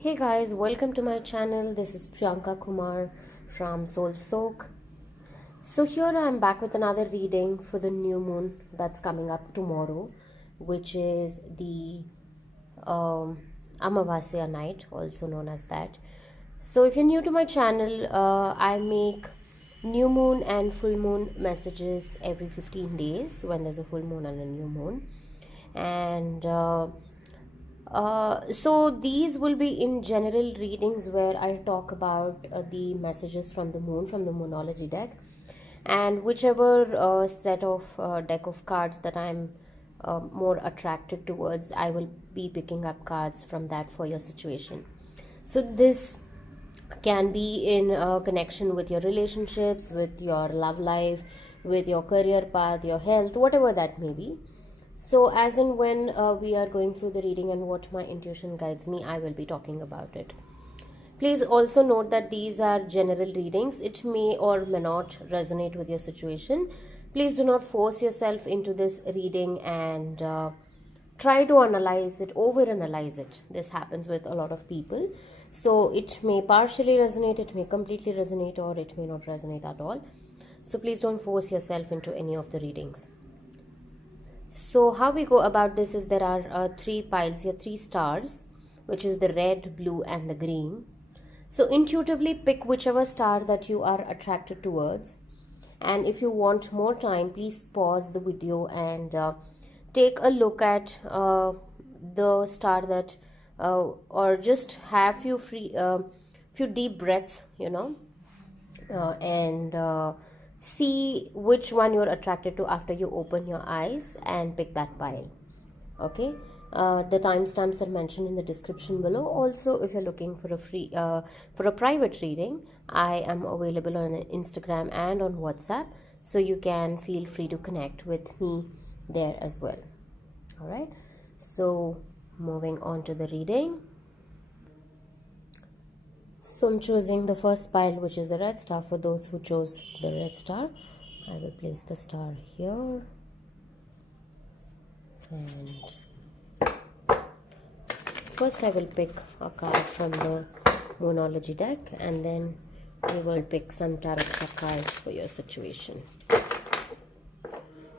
Hey guys, welcome to my channel. This is Priyanka Kumar from Soul Soak. So here I am back with another reading for the new moon that's coming up tomorrow, which is the Amavasya night, also known as that. So if you're new to my channel, I make new moon and full moon messages every 15 days when there's a full moon and a new moon. And so these will be in general readings where I talk about the messages from the moon, from the moonology deck, and whichever set of deck of cards that I'm more attracted towards, I will be picking up cards from that for your situation. So this can be in connection with your relationships, with your love life, with your career path, your health, whatever that may be. So as and when we are going through the reading and what my intuition guides me, I will be talking about it. Please also note that these are general readings. It may or may not resonate with your situation. Please do not force yourself into this reading and try to analyze it, overanalyze it. This happens with a lot of people. So it may partially resonate, it may completely resonate, or it may not resonate at all. So please don't force yourself into any of the readings. So how we go about this is there are three piles here, three stars, which is the red, blue and the green. So intuitively pick whichever star that you are attracted towards, and if you want more time, please pause the video and take a look at the star that or just have few deep breaths, and see which one you're attracted to after you open your eyes and pick that pile. Okay, the timestamps are mentioned in the description below. Also, if you're looking for a private reading, I am available on Instagram and on WhatsApp, so you can feel free to connect with me there as well. All right, so moving on to the reading. So I'm choosing the first pile, which is the red star. For those who chose the red star, I will place the star here. And first I will pick a card from the moonology deck, and then we will pick some tarot cards for your situation.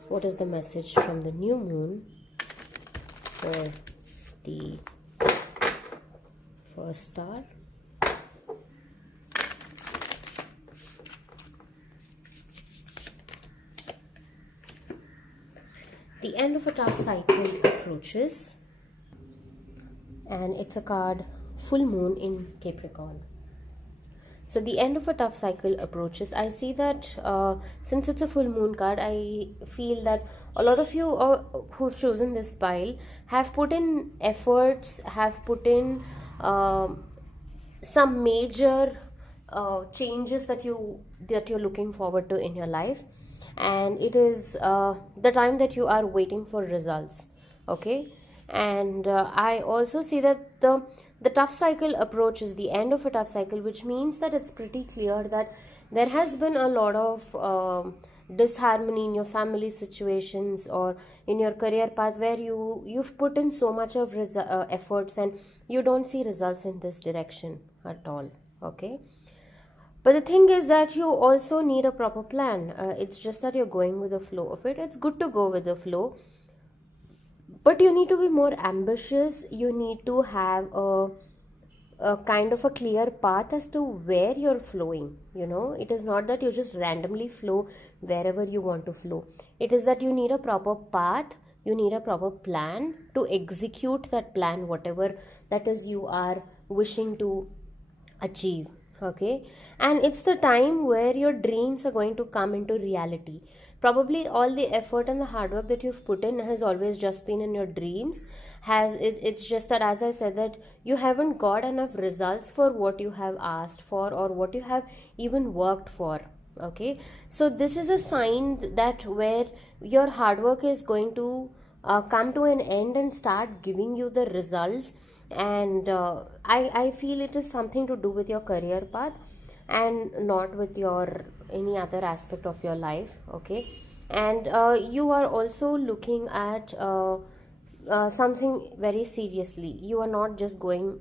What is the message from the new moon for the first star? The end of a tough cycle approaches, and it's a card full moon in Capricorn. So the end of a tough cycle approaches. I see that since it's a full moon card, I feel that a lot of you who've chosen this pile have put in efforts, have put in some major changes that you're looking forward to in your life, and it is the time that you are waiting for results. Okay, and I also see that the tough cycle approach is the end of a tough cycle, which means that it's pretty clear that there has been a lot of disharmony in your family situations or in your career path, where you've put in so much of efforts and you don't see results in this direction at all. Okay, but the thing is that you also need a proper plan. It's just that you're going with the flow of it. It's good to go with the flow, but you need to be more ambitious. You need to have a kind of a clear path as to where you're flowing. It is not that you just randomly flow wherever you want to flow. It is that you need a proper path, you need a proper plan to execute that plan, whatever that is you are wishing to achieve. Okay, and it's the time where your dreams are going to come into reality. Probably all the effort and the hard work that you've put in has always just been in your dreams. It's just that, as I said, that you haven't got enough results for what you have asked for or what you have even worked for. Okay, so this is a sign that where your hard work is going to come to an end and start giving you the results. And I feel it is something to do with your career path and not with your any other aspect of your life. Okay, and you are also looking at something very seriously. You are not just going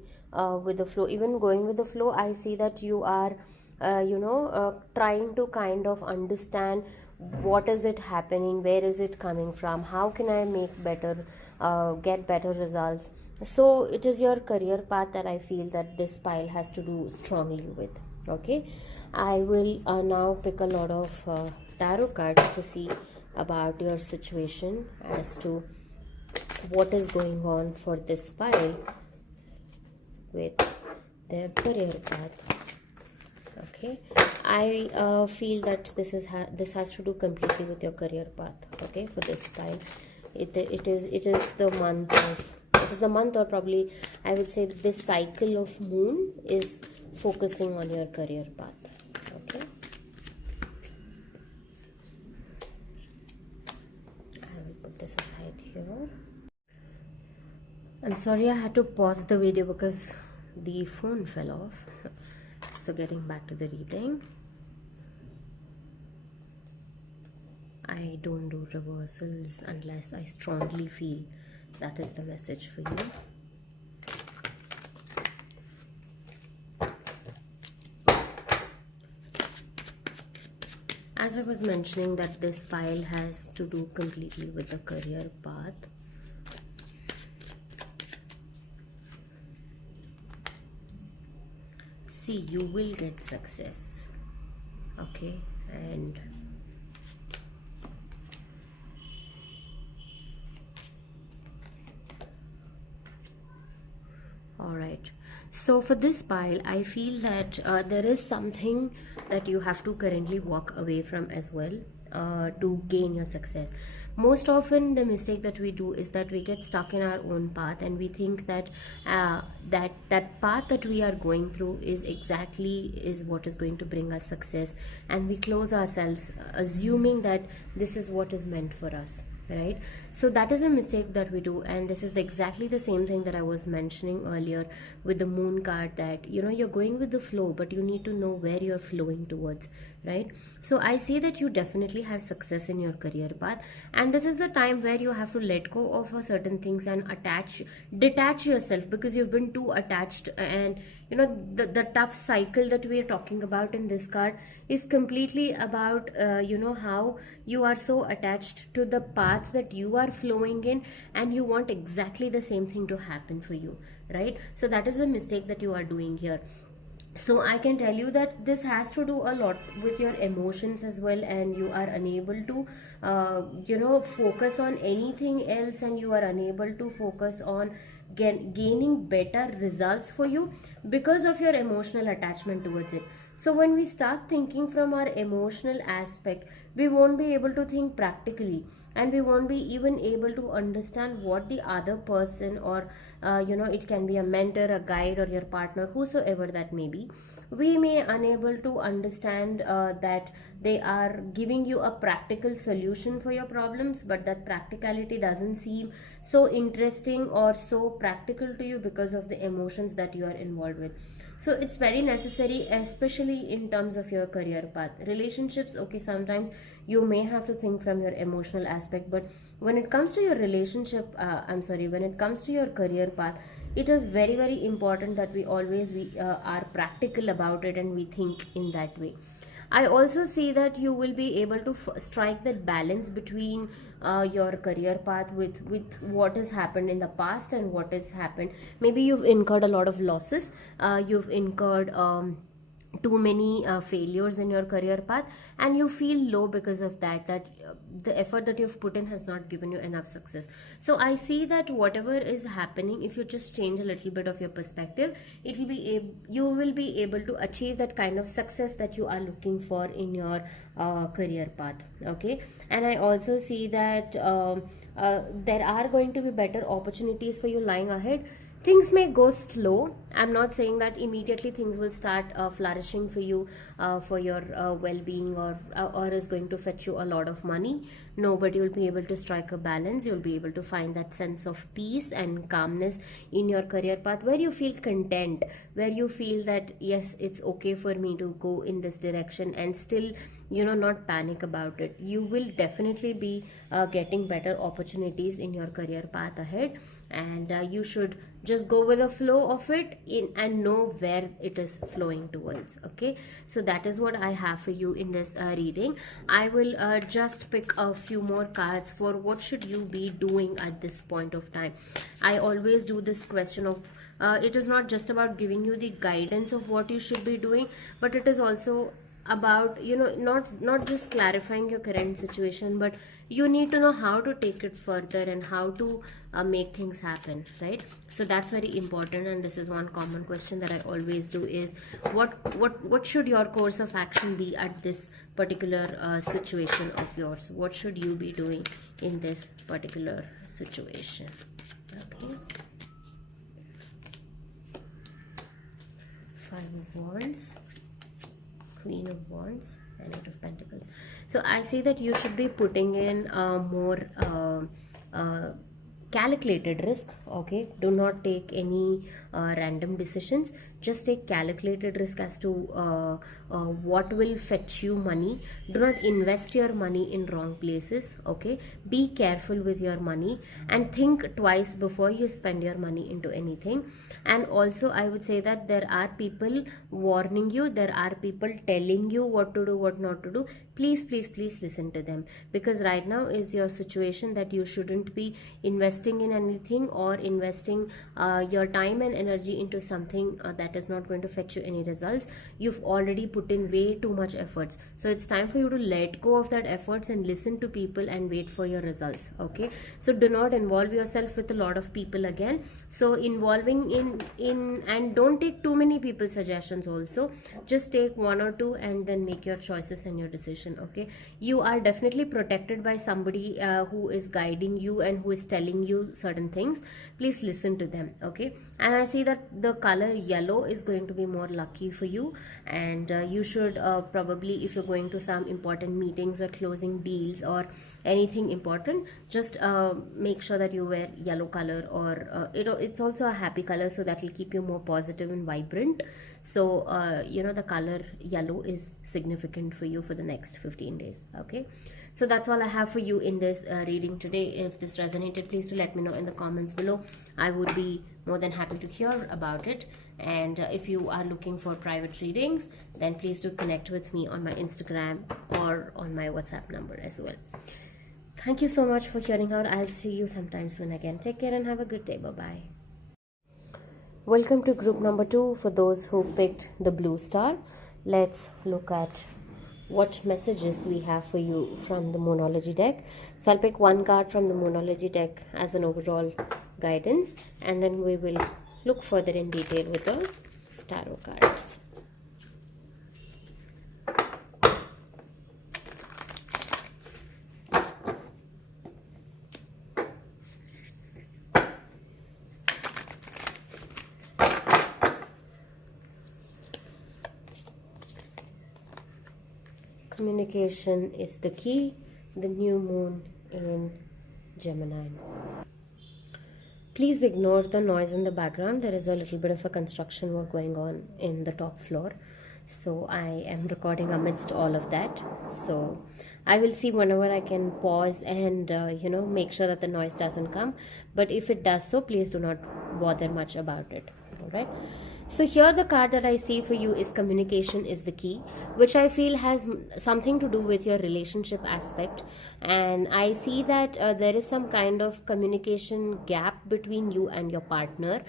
with the flow. Even going with the flow, I see that you are trying to kind of understand what is it happening, where is it coming from, how can I make better, get better results. So it is your career path that I feel that this pile has to do strongly with. Okay, I will now pick a lot of tarot cards to see about your situation as to what is going on for this pile with their career path. Okay, I feel that this has to do completely with your career path. Okay, for this pile, it is the month of, it is the month, or probably I would say that this cycle of moon is focusing on your career path. Okay, I will put this aside here. I'm sorry I had to pause the video because the phone fell off. So getting back to the reading, I don't do reversals unless I strongly feel that is the message for you. As I was mentioning, that this file has to do completely with the career path. See, you will get success. Okay, and all right, so for this pile, I feel that there is something that you have to currently walk away from as well, to gain your success. Most often the mistake that we do is that we get stuck in our own path, and we think that that path that we are going through is what is going to bring us success, and we close ourselves assuming that this is what is meant for us, right? So that is a mistake that we do, and this is exactly the same thing that I was mentioning earlier with the moon card, that you're going with the flow, but you need to know where you're flowing towards, right? So I say that you definitely have success in your career path, and this is the time where you have to let go of certain things and detach yourself, because you've been too attached. And the tough cycle that we are talking about in this card is completely about how you are so attached to the path that you are flowing in, and you want exactly the same thing to happen for you, right? So that is the mistake that you are doing here. So I can tell you that this has to do a lot with your emotions as well, and you are unable to focus on anything else, and you are unable to focus on gaining better results for you because of your emotional attachment towards it. So when we start thinking from our emotional aspect, we won't be able to think practically, and we won't be even able to understand what the other person, or it can be a mentor, a guide, or your partner, whosoever that may be, we may unable to understand that they are giving you a practical solution for your problems, but that practicality doesn't seem so interesting or so practical to you because of the emotions that you are involved with. So it's very necessary, especially in terms of your career path. Relationships, okay, sometimes you may have to think from your emotional aspect, but when it comes to your when it comes to your career path, it is very, very important that we are practical about it, and we think in that way. I also see that you will be able to strike that balance between your career path with what has happened in the past and what has happened. Maybe you've incurred a lot of losses, you've incurred too many failures in your career path, and you feel low because of that the effort that you've put in has not given you enough success. So I see that whatever is happening, if you just change a little bit of your perspective, you will be able to achieve that kind of success that you are looking for in your career path. Okay, and I also see that there are going to be better opportunities for you lying ahead. Things may go slow. I'm not saying that immediately things will start flourishing for you, for your well-being, or is going to fetch you a lot of money. No, but you'll be able to strike a balance. You'll be able to find that sense of peace and calmness in your career path, where you feel content, where you feel that yes, it's okay for me to go in this direction, and still not panic about it. You will definitely be getting better opportunities in your career path ahead, and you should just go with the flow of it. in and know where it is flowing towards. Okay, so that is what I have for you in this reading. I will just pick a few more cards for what should you be doing at this point of time. I always do this question of it is not just about giving you the guidance of what you should be doing, but it is also about, you know, not just clarifying your current situation, but you need to know how to take it further and how to make things happen, right? So that's very important, and this is one common question that I always do is what should your course of action be at this particular situation of yours? What should you be doing in this particular situation? Okay, Five of Wands, Queen of Wands, and Eight of Pentacles. So I see that you should be putting in more calculated risk. Okay, do not take any random decisions. Just take calculated risk as to what will fetch you money. Do not invest your money in wrong places. Okay, be careful with your money and think twice before you spend your money into anything. And also I would say that there are people warning you, there are people telling you what to do, what not to do. Please listen to them, because right now is your situation that you shouldn't be investing in anything or investing your time and energy into something that is not going to fetch you any results. You've already put in way too much efforts, so it's time for you to let go of that efforts and listen to people and wait for your results. Okay, so do not involve yourself with a lot of people again. So involving in and don't take too many people's suggestions also. Just take one or two and then make your choices and your decision. Okay, you are definitely protected by somebody who is guiding you and who is telling you certain things. Please listen to them. Okay, and I see that the color yellow is going to be more lucky for you, and you should probably, if you're going to some important meetings or closing deals or anything important, just make sure that you wear yellow color, or it's also a happy color, so that will keep you more positive and vibrant. So the color yellow is significant for you for the next 15 days. Okay, so that's all I have for you in this reading today. If this resonated, please do let me know in the comments below. I would be more than happy to hear about it. And if you are looking for private readings, then please do connect with me on my Instagram or on my WhatsApp number as well. Thank you so much for hearing out. I'll see you sometime soon again. Take care and have a good day. Bye-bye. Welcome to group number 2 for those who picked the blue star. Let's look at what messages we have for you from the Moonology deck. So I'll pick one card from the Moonology deck as an overall guidance, and then we will look further in detail with the tarot cards. Communication is the key. The new moon in Gemini. Please ignore the noise in the background. There is a little bit of a construction work going on in the top floor, so I am recording amidst all of that. So I will see whenever I can pause and make sure that the noise doesn't come, but if it does so, please do not bother much about it. All right, so here the card that I see for you is communication is the key, which I feel has something to do with your relationship aspect. And I see that there is some kind of communication gap between you and your partner.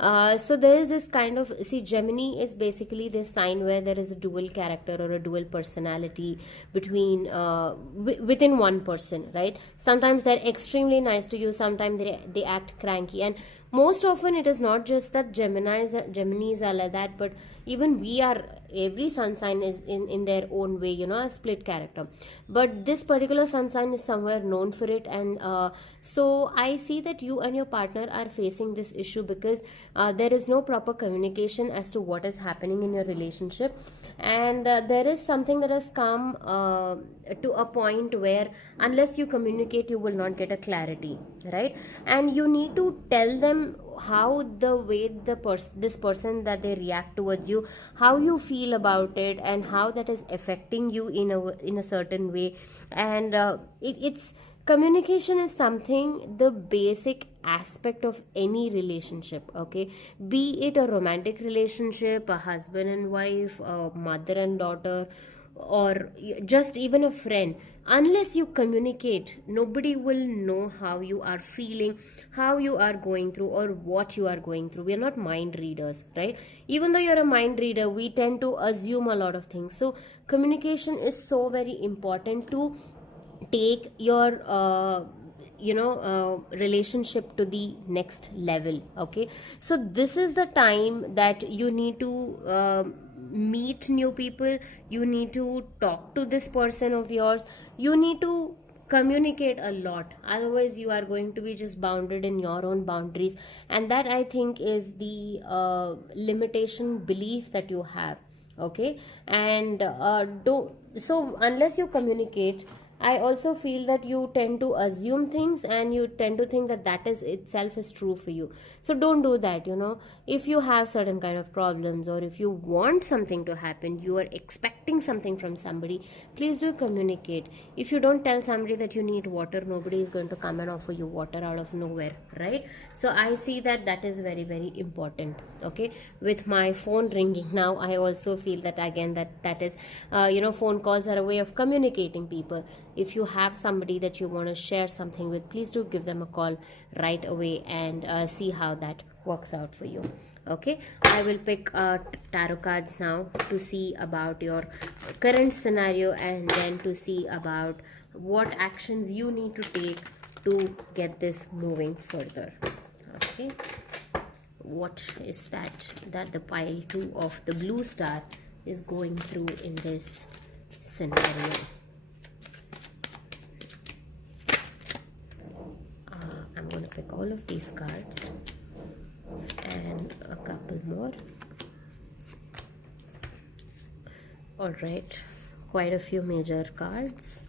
So there is this kind of, see, Gemini is basically this sign where there is a dual character or a dual personality between within one person, right? Sometimes they're extremely nice to you, sometimes they act cranky, and most often it is not just that Geminis are like that, but even we are, every sun sign is in their own way, a split character. But this particular sun sign is somewhere known for it. And so I see that you and your partner are facing this issue because there is no proper communication as to what is happening in your relationship. And there is something that has come to a point where unless you communicate, you will not get a clarity, right? And you need to tell them how the way this person that they react towards you, how you feel about it, and how that is affecting you in a certain way. And it's communication is something, the basic aspect of any relationship, okay? Be it a romantic relationship, a husband and wife, a mother and daughter, or just even a friend. Unless you communicate, nobody will know how you are feeling, how you are going through, or what you are going through. We are not mind readers, right? Even though you're a mind reader, we tend to assume a lot of things. So communication is so very important to take your relationship to the next level, okay? So this is the time that you need to meet new people, you need to talk to this person of yours, you need to communicate a lot. Otherwise you are going to be just bounded in your own boundaries, and that, I think, is the limitation belief that you have, okay? And do so unless you communicate, I also feel that you tend to assume things, and you tend to think that that is itself is true for you. So don't do that, if you have certain kind of problems, or if you want something to happen, you are expecting something from somebody, please do communicate. If you don't tell somebody that you need water, nobody is going to come and offer you water out of nowhere, right? So I see that that is very, very important, okay? With my phone ringing now, I also feel that, again, that is phone calls are a way of communicating people. If you have somebody that you want to share something with, please do give them a call right away, and see how that works out for you, okay? I will pick tarot cards now to see about your current scenario, and then to see about what actions you need to take to get this moving further, okay? What is that the pile 2 of the blue star is going through in this scenario? I'm going to pick all of these cards and a couple more. All right, quite a few major cards.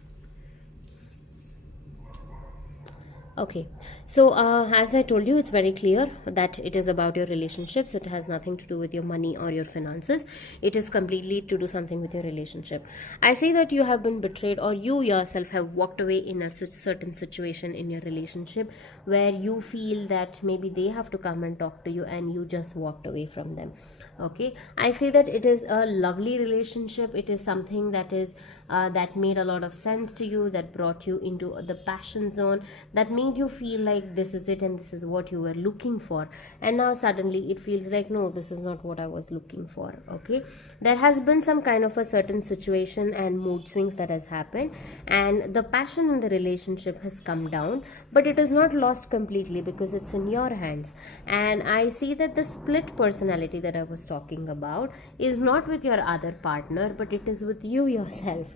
Okay, so as I told you, it's very clear that it is about your relationships. It has nothing to do with your money or your finances. It is completely to do something with your relationship. I say that you have been betrayed, or you yourself have walked away in a certain situation in your relationship where you feel that maybe they have to come and talk to you, and you just walked away from them, okay? I say that it is a lovely relationship. It is something that is that made a lot of sense to you, that brought you into the passion zone, that made you feel like this is it and this is what you were looking for. And now suddenly it feels like, no, this is not what I was looking for, okay? There has been some kind of a certain situation and mood swings that has happened, and the passion in the relationship has come down, but it is not lost completely because it's in your hands. And I see that the split personality that I was talking about is not with your other partner, but it is with you yourself,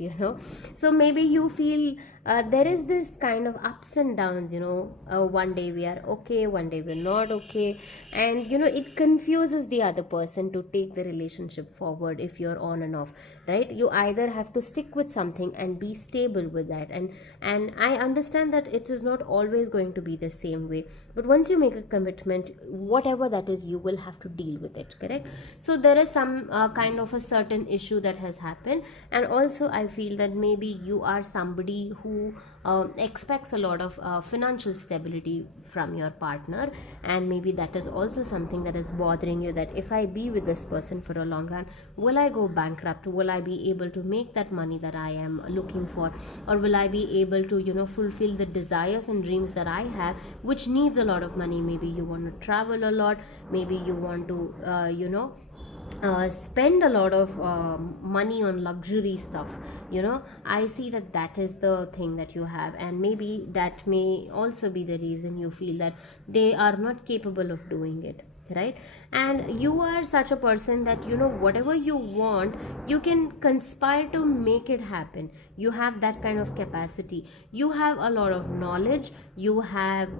so maybe you feel there is this kind of ups and downs, one day we are okay, one day we're not okay, and it confuses the other person to take the relationship forward. If you're on and off, right, you either have to stick with something and be stable with that, and I understand that it is not always going to be the same way, but once you make a commitment, whatever that is, you will have to deal with it, correct? So there is some kind of a certain issue that has happened, and also I feel that maybe you are somebody who expects a lot of financial stability from your partner, and maybe that is also something that is bothering you, that if I be with this person for a long run, will I go bankrupt? Will I be able to make that money that I am looking for, or will I be able to fulfill the desires and dreams that I have, which needs a lot of money? Maybe you want to travel a lot, maybe you want to spend a lot of money on luxury stuff. I see that that is the thing that you have, and maybe that may also be the reason you feel that they are not capable of doing it, right? And you are such a person that whatever you want, you can conspire to make it happen. You have that kind of capacity, you have a lot of knowledge, you have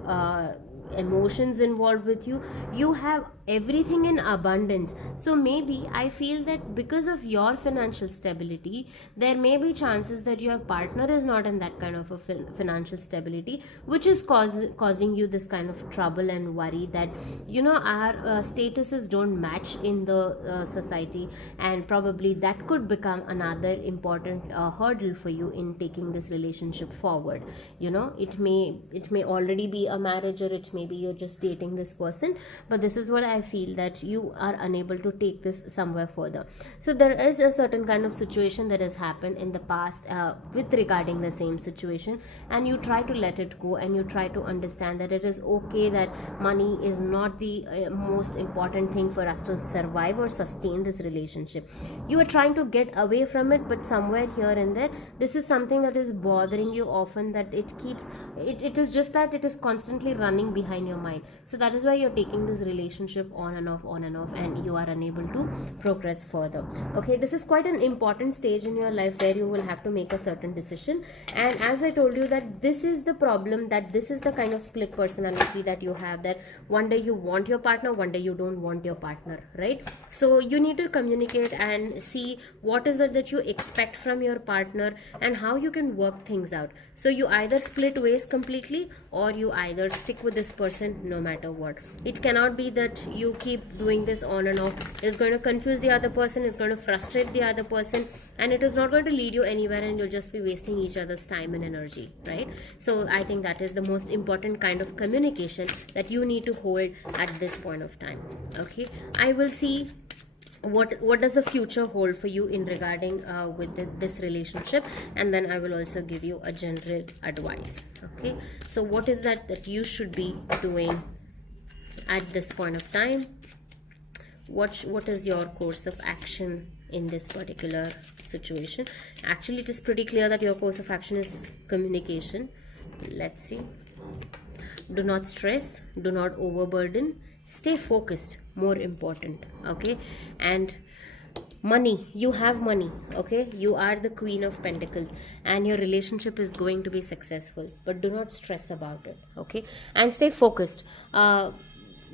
emotions involved with you, you have everything in abundance. So maybe I feel that because of your financial stability, there may be chances that your partner is not in that kind of a financial stability, which is causing you this kind of trouble and worry that our statuses don't match in the society, and probably that could become another important hurdle for you in taking this relationship forward. It may already be a marriage, or it may be you're just dating this person, but this is what I feel, that you are unable to take this somewhere further. So there is a certain kind of situation that has happened in the past with regarding the same situation, and you try to let it go, and you try to understand that it is okay, that money is not the most important thing for us to survive or sustain this relationship. You are trying to get away from it, but somewhere here and there, this is something that is bothering you often, that it is just that it is constantly running behind your mind. So that is why you're taking this relationship on and off, and you are unable to progress further. Okay, this is quite an important stage in your life where you will have to make a certain decision. And as I told you, that this is the problem, that this is the kind of split personality that you have, that one day you want your partner, one day you don't want your partner, right? So you need to communicate and see what is that you expect from your partner, and how you can work things out. So you either split ways completely, or you either stick with this person no matter what. It cannot be that you keep doing this on and off. It's going to confuse the other person, it's going to frustrate the other person, and it is not going to lead you anywhere, and you'll just be wasting each other's time and energy, right? So I think that is the most important kind of communication that you need to hold at this point of time. Okay, I will see what does the future hold for you in regarding with this relationship, and then I will also give you a general advice. Okay, so what is that you should be doing at this point of time? What is your course of action in this particular situation? Actually, it is pretty clear that your course of action is communication. Let's see. Do not stress, do not overburden, stay focused, more important. Okay, and money, you have money. Okay, you are the Queen of Pentacles, and your relationship is going to be successful, but do not stress about it. Okay, and stay focused.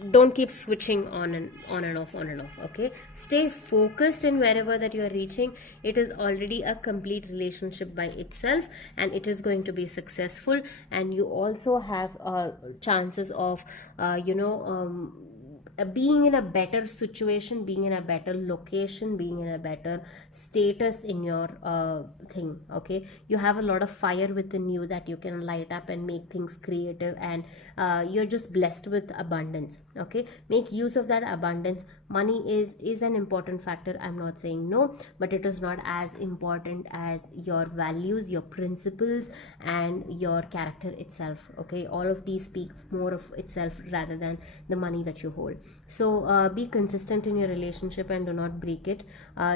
Don't keep switching on and off. Okay, stay focused in wherever that you are reaching. It is already a complete relationship by itself, and it is going to be successful, and you also have chances of being in a better situation, being in a better location, being in a better status in your thing. Okay, you have a lot of fire within you that you can light up and make things creative, and you're just blessed with abundance. Okay, make use of that abundance. Money is an important factor, I'm not saying no, but it is not as important as your values, your principles, and your character itself. Okay, all of these speak more of itself rather than the money that you hold. So be consistent in your relationship, and do not break it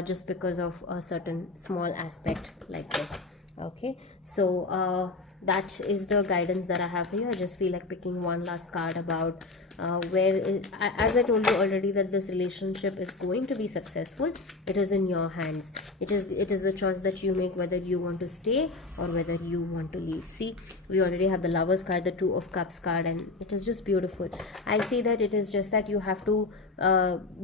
just because of a certain small aspect like this. Okay, so that is the guidance that I have for you. I just feel like picking one last card about as I told you already, that this relationship is going to be successful. It is in your hands. It is the choice that you make, whether you want to stay or whether you want to leave. See, we already have the Lovers card, the Two of Cups card, and it is just beautiful. I see that it is just that you have to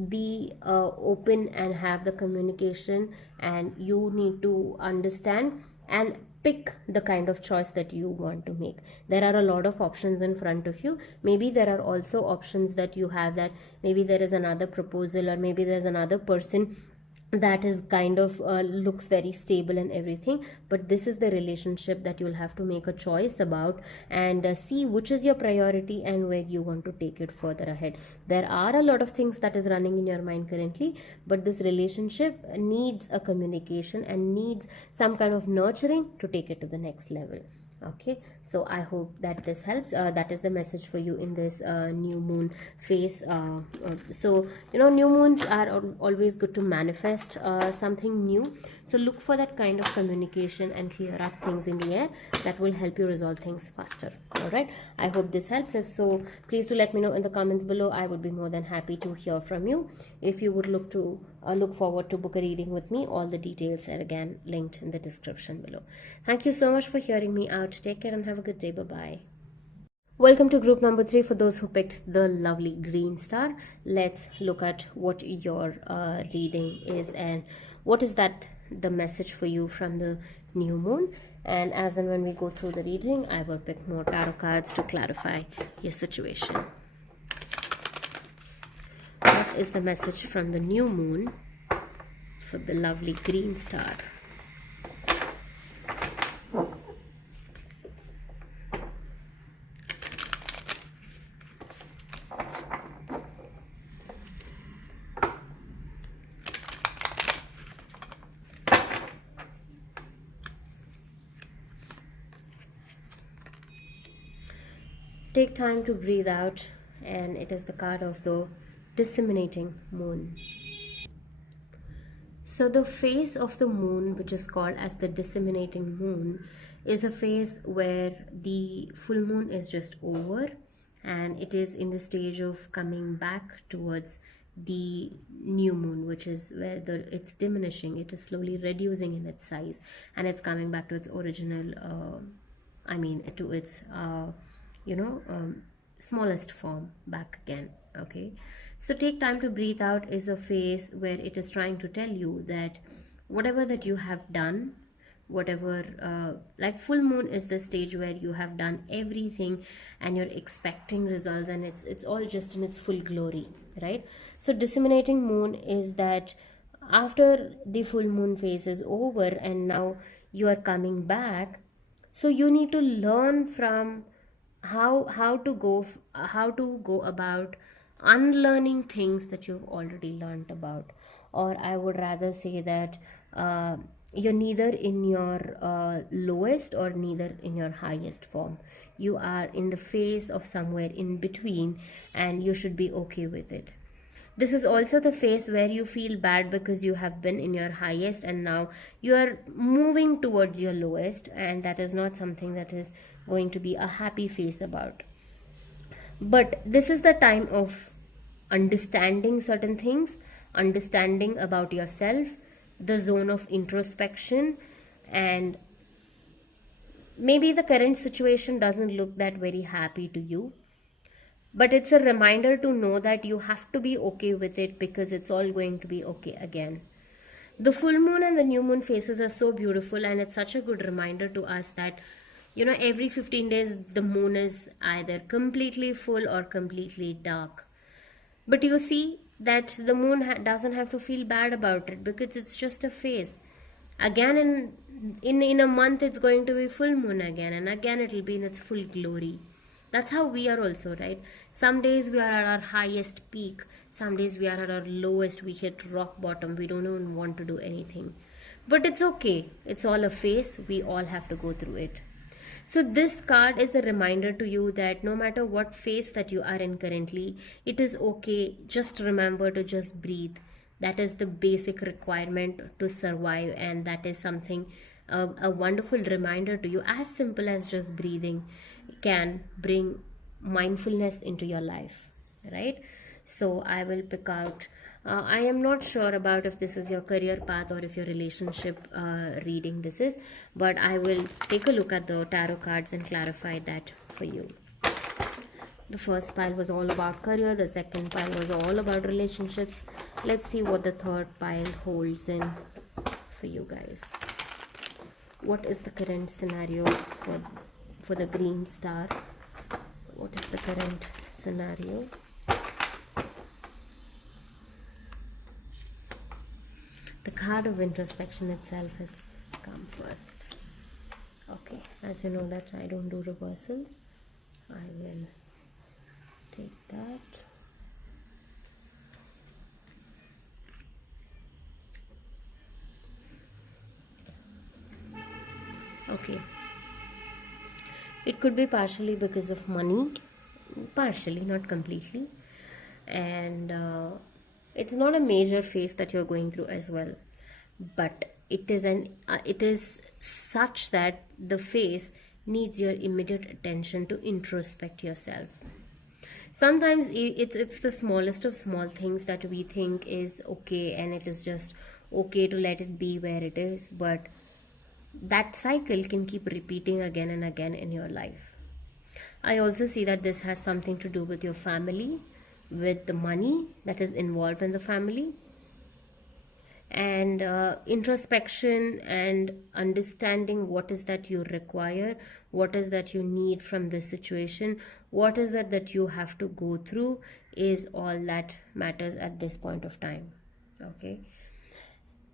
be open and have the communication, and you need to understand and pick the kind of choice that you want to make. There are a lot of options in front of you. Maybe there are also options that you have, that maybe there is another proposal, or maybe there's another person that is kind of looks very stable and everything, but this is the relationship that you'll have to make a choice about, and see which is your priority and where you want to take it further ahead. There are a lot of things that is running in your mind currently, but this relationship needs a communication and needs some kind of nurturing to take it to the next level. Okay, so I hope that this helps. That is the message for you in this new moon phase. So new moons are always good to manifest something new, so look for that kind of communication and clear up things in the air. That will help you resolve things faster. All right, I hope this helps. If so, please do let me know in the comments below. I would be more than happy to hear from you. If you would look forward to book a reading with me, all the details are again linked in the description below. Thank you so much for hearing me out. Take care and have a good day. Bye bye. Welcome to group number 3 for those who picked the lovely green star. Let's look at what your reading is and what is that the message for you from the new moon. And as and when we go through the reading, I will pick more tarot cards to clarify your situation. What is the message from the new moon for the lovely green star? Take time to breathe out, and it is the card of the disseminating moon. So the phase of the moon, which is called as the disseminating moon, is a phase where the full moon is just over and it is in the stage of coming back towards the new moon, which is where it's diminishing, it is slowly reducing in its size, and it's coming back to its original to its smallest form back again. Okay, so take time to breathe out is a phase where it is trying to tell you that whatever that you have done, whatever like full moon is the stage where you have done everything and you're expecting results, and it's all just in its full glory, right? So disseminating moon is that after the full moon phase is over and now you are coming back, so you need to learn from how to go about unlearning things that you've already learned about. Or I would rather say that you're neither in your lowest or neither in your highest form. You are in the phase of somewhere in between, and you should be okay with it. This is also the phase where you feel bad because you have been in your highest and now you are moving towards your lowest, and that is not something that is going to be a happy phase about. But this is the time of understanding certain things, understanding about yourself, the zone of introspection, and maybe the current situation doesn't look that very happy to you, but it's a reminder to know that you have to be okay with it because it's all going to be okay again. The full moon and the new moon phases are so beautiful, and it's such a good reminder to us that every 15 days the moon is either completely full or completely dark. But you see that the moon doesn't have to feel bad about it because it's just a phase. Again, in a month it's going to be full moon again, and again it will be in its full glory. That's how we are also, right? Some days we are at our highest peak, some days we are at our lowest, we hit rock bottom, we don't even want to do anything. But it's okay, it's all a phase, we all have to go through it. So this card is a reminder to you that no matter what phase that you are in currently, it is okay. Just remember to just breathe. That is the basic requirement to survive, and that is something, a wonderful reminder to you. As simple as just breathing can bring mindfulness into your life, right? So I will pick out, I am not sure about if this is your career path or if your relationship reading this is, but I will take a look at the tarot cards and clarify that for you. The first pile was all about career, the second pile was all about relationships. Let's see what the third pile holds in for you guys. What is the current scenario for the green star? What is the current scenario? The card of introspection itself has come first. Okay, as you know that I don't do reversals, I will take that. Okay, it could be partially because of money, partially, not completely, and it's not a major phase that you're going through as well, but it is such that the phase needs your immediate attention to introspect yourself. Sometimes it's the smallest of small things that we think is okay, and it is just okay to let it be where it is, but that cycle can keep repeating again and again in your life. I also see that this has something to do with your family, with the money that is involved in the family, and introspection and understanding what is that you require, what is that you need from this situation, what is that you have to go through, is all that matters at this point of time. Okay,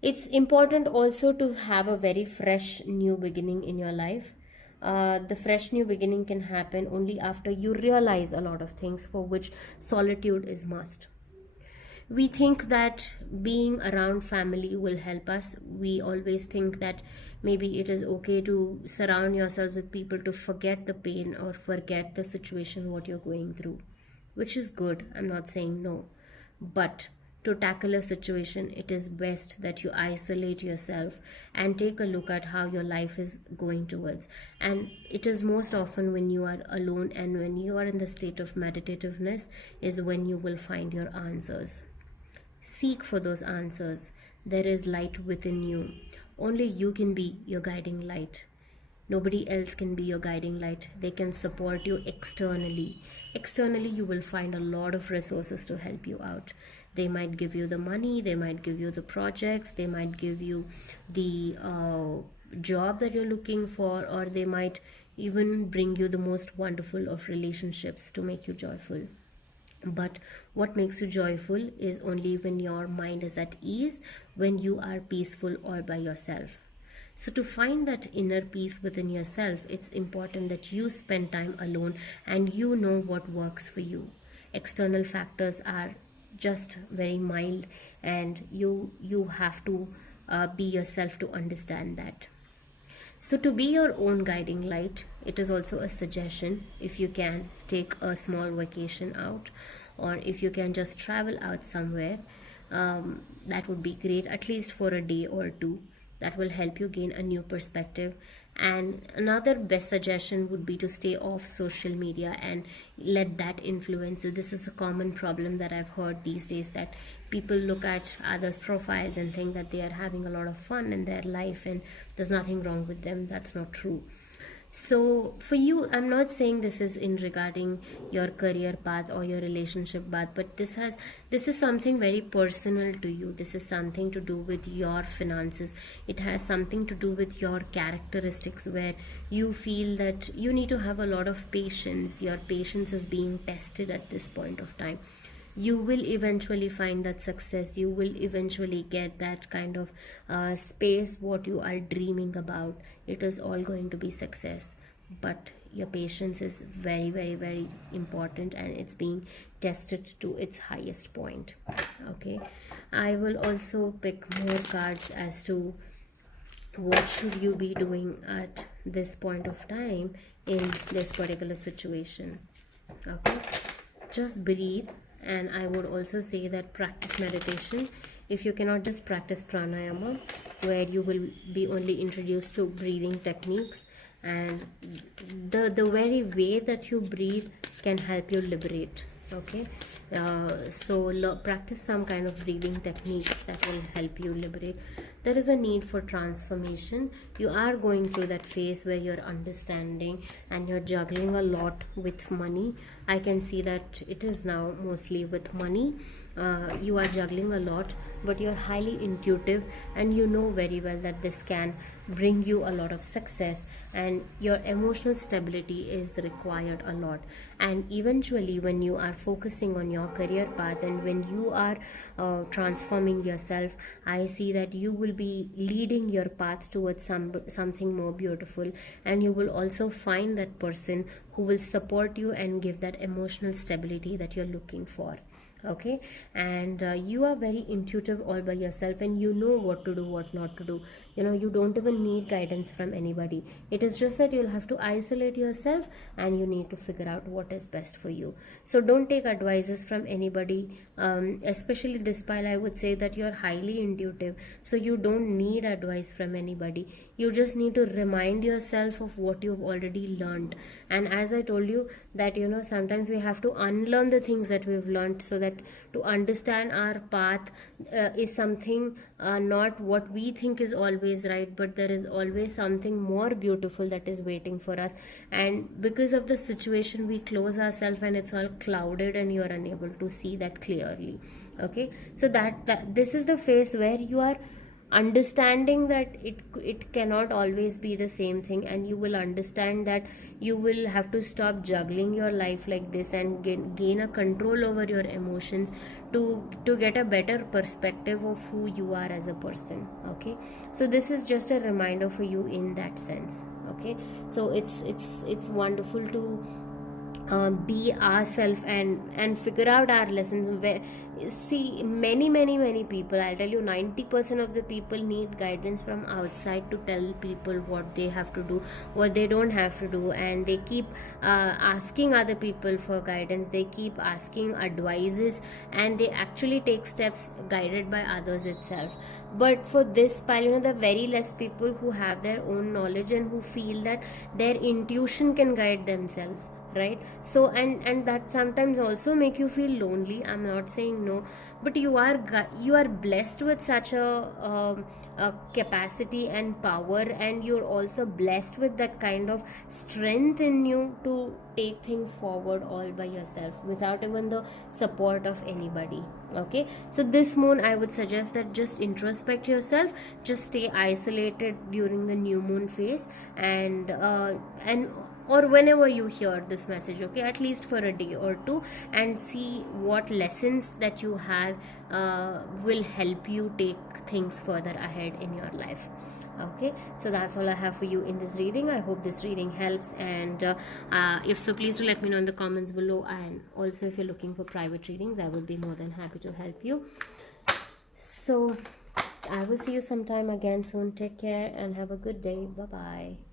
it's important also to have a very fresh new beginning in your life. The fresh new beginning can happen only after you realize a lot of things for which solitude is must. We think that being around family will help us. We always think that maybe it is okay to surround yourselves with people to forget the pain or forget the situation what you're going through, which is good. I'm not saying no, but to tackle a situation, it is best that you isolate yourself and take a look at how your life is going towards. And it is most often when you are alone and when you are in the state of meditativeness is when you will find your answers. Seek for those answers. There is light within you. Only you can be your guiding light. Nobody else can be your guiding light. They can support you externally. Externally, you will find a lot of resources to help you out. They might give you the money, they might give you the projects, they might give you the job that you're looking for, or they might even bring you the most wonderful of relationships to make you joyful. But what makes you joyful is only when your mind is at ease, when you are peaceful all by yourself. So to find that inner peace within yourself, it's important that you spend time alone and you know what works for you. External factors are just very mild, and you have to be yourself to understand that. So to be your own guiding light, it is also a suggestion. If you can take a small vacation out, or if you can just travel out somewhere, that would be great, at least for a day or two. That will help you gain a new perspective. And another best suggestion would be to stay off social media and let that influence you. This is a common problem that I've heard these days, that people look at others' profiles and think that they are having a lot of fun in their life and there's nothing wrong with them. That's not true. So for you, I'm not saying this is in regarding your career path or your relationship path, but this is something very personal to you. This is something to do with your finances. It has something to do with your characteristics, where you feel that you need to have a lot of patience. Your patience is being tested at this point of time. You will eventually find that success. You will eventually get that kind of space what you are dreaming about. It is all going to be success, but your patience is very, very, very important, and it's being tested to its highest point. Okay, I will also pick more cards as to what should you be doing at this point of time in this particular situation. Okay, just breathe. And I would also say that practice meditation. If you cannot, just practice pranayama, where you will be only introduced to breathing techniques, and the very way that you breathe can help you liberate. Okay, so practice some kind of breathing techniques that will help you liberate. There is a need for transformation. You are going through that phase where you're understanding and you're juggling a lot with money. I can see that it is now mostly with money. You are juggling a lot, but you're highly intuitive and you know very well that this can bring you a lot of success, and your emotional stability is required a lot. And eventually, when you are focusing on your career path and when you are transforming yourself, I see that you will be leading your path towards something more beautiful, and you will also find that person who will support you and give that emotional stability that you're looking for. Okay, and you are very intuitive all by yourself, and you know what to do, what not to do. You don't even need guidance from anybody. It is just that you'll have to isolate yourself and you need to figure out what is best for you. So don't take advices from anybody, especially this pile. I would say that you're highly intuitive, so you don't need advice from anybody. You just need to remind yourself of what you've already learned. And as I told you that sometimes we have to unlearn the things that we've learned so that that to understand our path is something not what we think is always right, but there is always something more beautiful that is waiting for us. And because of the situation, we close ourselves and it's all clouded and you are unable to see that clearly. Okay, so that this is the phase where you are understanding that it cannot always be the same thing, and you will understand that you will have to stop juggling your life like this and gain a control over your emotions to get a better perspective of who you are as a person. Okay, so this is just a reminder for you in that sense. Okay, so it's wonderful to be ourselves and figure out our lessons. Where see, many people, I'll tell you, 90% of the people need guidance from outside to tell people what they have to do, what they don't have to do, and they keep asking other people for guidance, they keep asking advices, and they actually take steps guided by others itself. But for this pile, there are very less people who have their own knowledge and who feel that their intuition can guide themselves, right? So and that sometimes also make you feel lonely. I'm not saying no, but you are blessed with such a capacity and power, and you're also blessed with that kind of strength in you to take things forward all by yourself without even the support of anybody. Okay, so this moon, I would suggest that just introspect yourself, just stay isolated during the new moon phase, and or whenever you hear this message, okay, at least for a day or two, and see what lessons that you have will help you take things further ahead in your life. Okay, so that's all I have for you in this reading. I hope this reading helps, and if so, please do let me know in the comments below. And also, if you're looking for private readings, I would be more than happy to help you. So I will see you sometime again soon. Take care and have a good day. Bye bye.